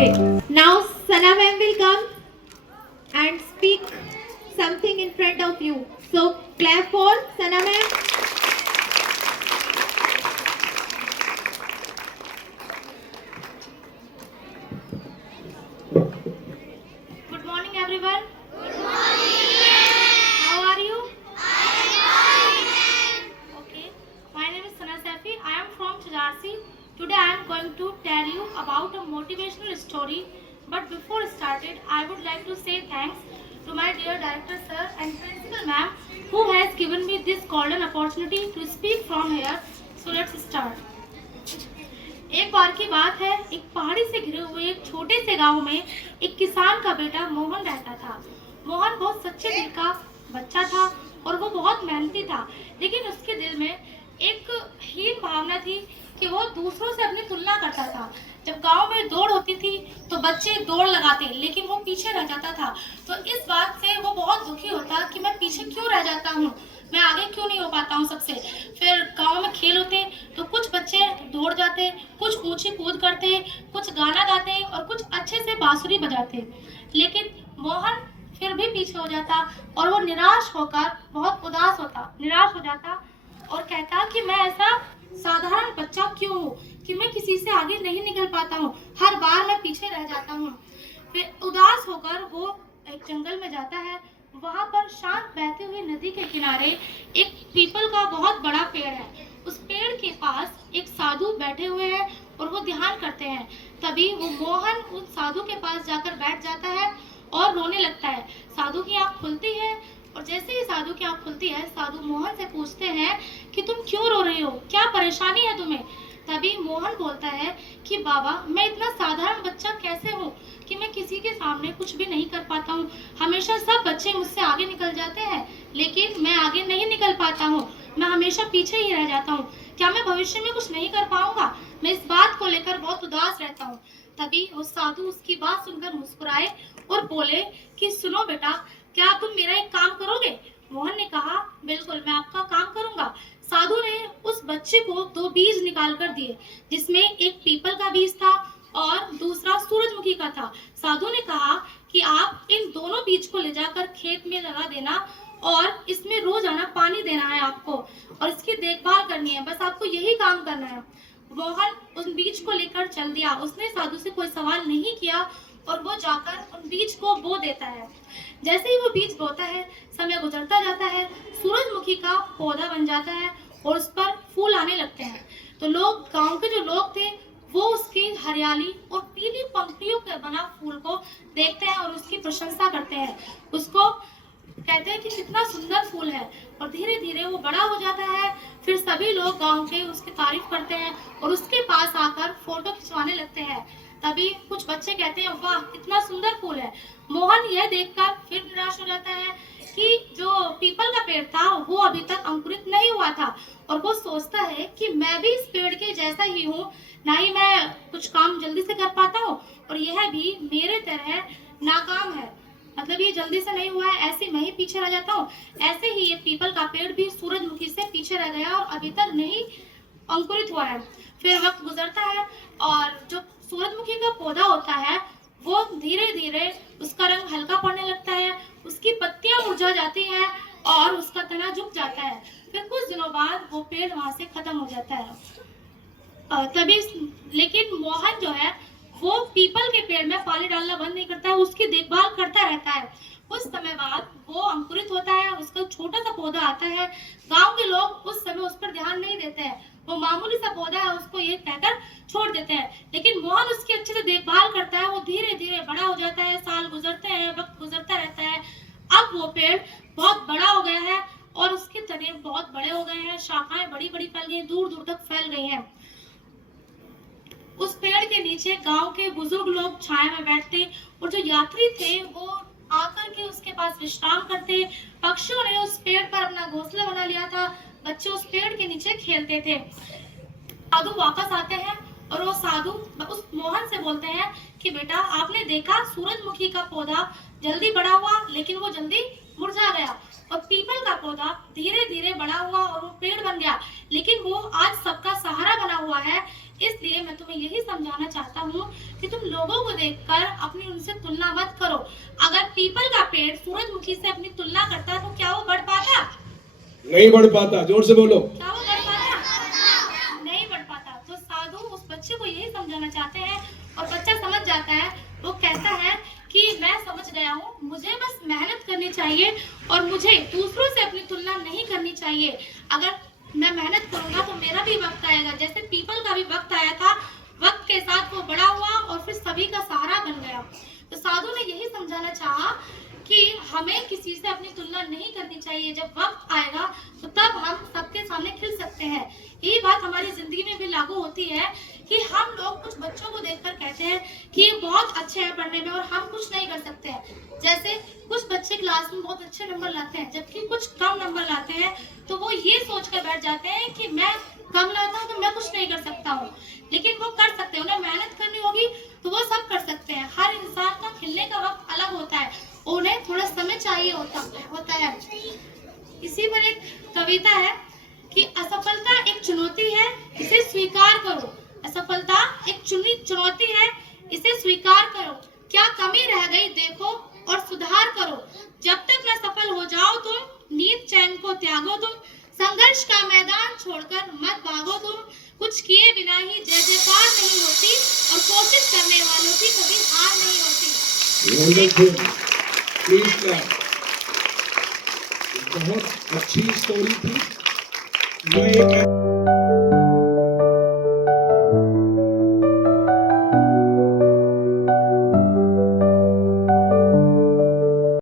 Okay, now Sana ma'am will come and speak something in front of you. So clap for Sana ma'am. Good morning, everyone. Good morning. How are you? Okay. My name is Sana Safi. I am from Chajarsi. Today I am going to tell you about a motivational story. But before started, I would like to say thanks to my dear director sir and principal ma'am who has given me this golden opportunity to speak from here. So let's start. एक बार की बात है, एक पहाड़ी से घिरे हुए एक छोटे से गांव में एक किसान का बेटा मोहन रहता था। मोहन बहुत सच्चे दिल का बच्चा था और वो बहुत मेहनती था, लेकिन उसके दिल में एक हीन भावना थी कि वो दूसरों से अपनी तुलना करता था। जब गांव में दौड़ होती थी तो बच्चे दौड़ लगाते, लेकिन वो पीछे रह जाता था। तो इस बात से वो बहुत दुखी होता कि मैं पीछे क्यों रह जाता हूँ, मैं आगे क्यों नहीं हो पाता हूँ सबसे। फिर गांव में खेल होते तो कुछ बच्चे दौड़ जाते, कुछ ऊंची कूद करते, कुछ गाना गाते और कुछ अच्छे से बांसुरी बजाते, लेकिन मोहन फिर भी पीछे हो जाता और वो निराश होकर बहुत उदास होता, निराश हो जाता और कहता कि मैं ऐसा साधारण बच्चा क्यों हूँ कि मैं किसी से आगे नहीं निकल पाता हूँ, हर बार मैं पीछे रह जाता हूँ। फिर उदास होकर वो एक जंगल में जाता है। वहां पर शांत बहती हुई नदी के किनारे एक पीपल का बहुत बड़ा पेड़ है। उस पेड़ के पास एक साधु बैठे हुए हैं और वो ध्यान करते हैं। तभी वो मोहन उस साधु के पास जाकर बैठ जाता है और रोने लगता है। साधु की आंख खुलती है और जैसे ही साधु की आंख खुलती है, साधु मोहन से पूछते हैं कि तुम क्यों रो रहे हो, क्या परेशानी है तुम्हें। तभी मोहन बोलता है कि बाबा, मैं इतना साधारण बच्चा कैसे हूँ कि मैं किसी के सामने कुछ भी नहीं कर पाता हूँ। हमेशा सब बच्चे मुझसे आगे निकल जाते हैं, लेकिन मैं आगे नहीं निकल पाता हूँ, मैं हमेशा पीछे ही रह जाता हूँ। क्या मैं भविष्य में कुछ नहीं कर पाऊंगा? मैं इस बात को लेकर बहुत उदास रहता हूँ। तभी वो साधु उसकी बात सुनकर मुस्कुराए और बोले कि सुनो बेटा, क्या तुम मेरा एक काम करोगे? मोहन ने कहा, बिल्कुल, मैं आपका काम करूंगा। साधु ने उस बच्चे को 2 बीज निकाल कर दिए, जिसमें एक पीपल का बीज था और दूसरा सूरजमुखी का था। साधु ने कहा कि आप इन दोनों बीज को ले जाकर खेत में लगा देना और इसमें रोजाना पानी देना है आपको और इसकी देखभाल करनी है, बस आपको यही काम करना है। मोहन उन बीज को लेकर चल दिया। उसने साधु से कोई सवाल नहीं किया और वो जाकर उन बीज को बो देता है। जैसे ही वो बीज बोता है, समय गुजरता जाता है, सूरजमुखी का पौधा बन जाता है और उस पर फूल आने लगते हैं। तो लोग, गांव के जो लोग थे, वो उसकी हरियाली और पीली पंखुड़ियों के बना फूल को देखते हैं और उसकी प्रशंसा करते हैं। उसको कहते हैं कि कितना सुंदर फूल है और धीरे धीरे वो बड़ा हो जाता है। फिर सभी लोग गांव के उसकी तारीफ करते हैं और उसके पास आकर फोटो खिंचवाने लगते हैं। तभी कुछ बच्चे कहते हैं, वाह, कितना सुंदर फूल है। मोहन यह देखकर फिर निराश हो जाता है कि जो पीपल का पेड़ था वो अभी तक अंकुरित नहीं हुआ था और वो सोचता है कि मैं भी इस पेड़ के जैसा ही हूँ, ना ही मैं कुछ काम जल्दी से कर पाता हूँ और यह भी मेरे तरह नाकाम है, मतलब ये जल्दी से नहीं हुआ है, ऐसे मैं ही पीछे रह जाता हूँ। ऐसे ही ये पीपल का पेड़ भी सूरजमुखी से पीछे रह गया और अभी तक नहीं अंकुरित हुआ है। फिर वक्त गुजरता है और जो सूरजमुखी का पौधा होता है वो धीरे धीरे उसका रंग हल्का पड़ने लगता है, उसकी पत्तियां मुरझा जाती हैं और उसका तना झुक जाता है। फिर कुछ दिनों बाद वो पेड़ वहां से खत्म हो जाता है। तभी लेकिन मोहन जो है वो पीपल के पेड़ में पानी डालना बंद नहीं करता है, उसकी देखभाल करता रहता है। कुछ समय बाद वो अंकुरित होता है, उसका छोटा सा पौधा आता है। गांव के लोग उस समय उस पर ध्यान नहीं देते हैं, वो मामूली सा पौधा है उसको ये कहकर छोड़ देते हैं, लेकिन मोहन उसकी अच्छे से देखभाल करता है। वो धीरे धीरे बड़ा हो जाता है, साल गुजरते हैं, वक्त गुजरता रहता है। अब वो पेड़ बहुत बड़ा हो गया है और उसके तने बहुत बड़े हो गए हैं, शाखाएं बड़ी बड़ी फैल गई, दूर दूर तक फैल गई हैं। उस पेड़ के नीचे गांव के बुजुर्ग लोग छाया में बैठते और जो यात्री थे वो आकर के उसके पास विश्राम करते। पक्षियों ने उस पेड़ पर अपना घोंसला बना लिया था, बच्चे उस पेड़ के नीचे खेलते थे। साधु वापस आते हैं और वो साधु उस मोहन से बोलते हैं कि बेटा, आपने देखा सूरजमुखी का पौधा जल्दी बड़ा हुआ लेकिन वो जल्दी मुरझा गया और पीपल का पौधा धीरे धीरे बड़ा हुआ और वो पेड़ बन गया, लेकिन वो आज सबका सहारा बना हुआ है। इसलिए मैं तुम्हें यही समझाना चाहता हूँ कि तुम लोगों को देखकर अपनी उनसे तुलना मत करो। अगर पीपल का पेड़ सूरजमुखी से अपनी तुलना करता तो क्या वो बढ़ पाता? नहीं बढ़ पाता। जोर से बोलो। क्या वो बढ़ पाता? नहीं बढ़ पाता। तो साधु उस बच्चे को यही समझाना चाहते हैं और बच्चा समझ जाता है। वो कहता है कि मैं समझ गया हूँ, मुझे बस मेहनत करनी चाहिए और मुझे दूसरों से अपनी तुलना नहीं करनी चाहिए। अगर मैं मेहनत करूंगा तो मेरा भी वक्त आएगा, जैसे पीपल का भी वक्त आया था। वक्त के साथ वो बड़ा हुआ और फिर सभी का सहारा बन गया। तो साधु ने यही समझाना चाहा कि हमें किसी से अपनी तुलना नहीं करनी चाहिए। जब वक्त आएगा तो तब हम सबके सामने खिल सकते हैं। यही बात हमारी जिंदगी में भी लागू होती है कि हम लोग कुछ बच्चों को देखकर कहते हैं कि ये बहुत अच्छे हैं पढ़ने में और हम कुछ नहीं कर सकते हैं। जैसे कुछ बच्चे क्लास में बहुत अच्छे नंबर लाते हैं, जबकि कुछ कम नंबर लाते हैं, तो वो ये सोचकर बैठ जाते हैं कि मैं कम लाता हूँ तो मैं कुछ नहीं कर सकता हूँ। लेकिन वो कर सकते हैं, उन्हें मेहनत करनी होगी तो वो सब कर सकते हैं। हर इंसान का खिलने का वक्त अलग होता है, उन्हें थोड़ा समय चाहिए होता है। इसी पर एक कविता है कि असफलता एक चुनौती है, इसे स्वीकार करो। असफलता एक चुनौती है, इसे स्वीकार करो। क्या कमी रह गई देखो और सुधार करो। जब तक न सफल हो जाओ तुम, नींद चैन को त्यागो तुम। संघर्ष का मैदान छोड़कर मत भागो तुम। कुछ किए बिना ही जय जयकार नहीं होती और कोशिश करने वालों की कभी हार नहीं होती। Please clap. बहुत अच्छी स्टोरी थी। मैं एक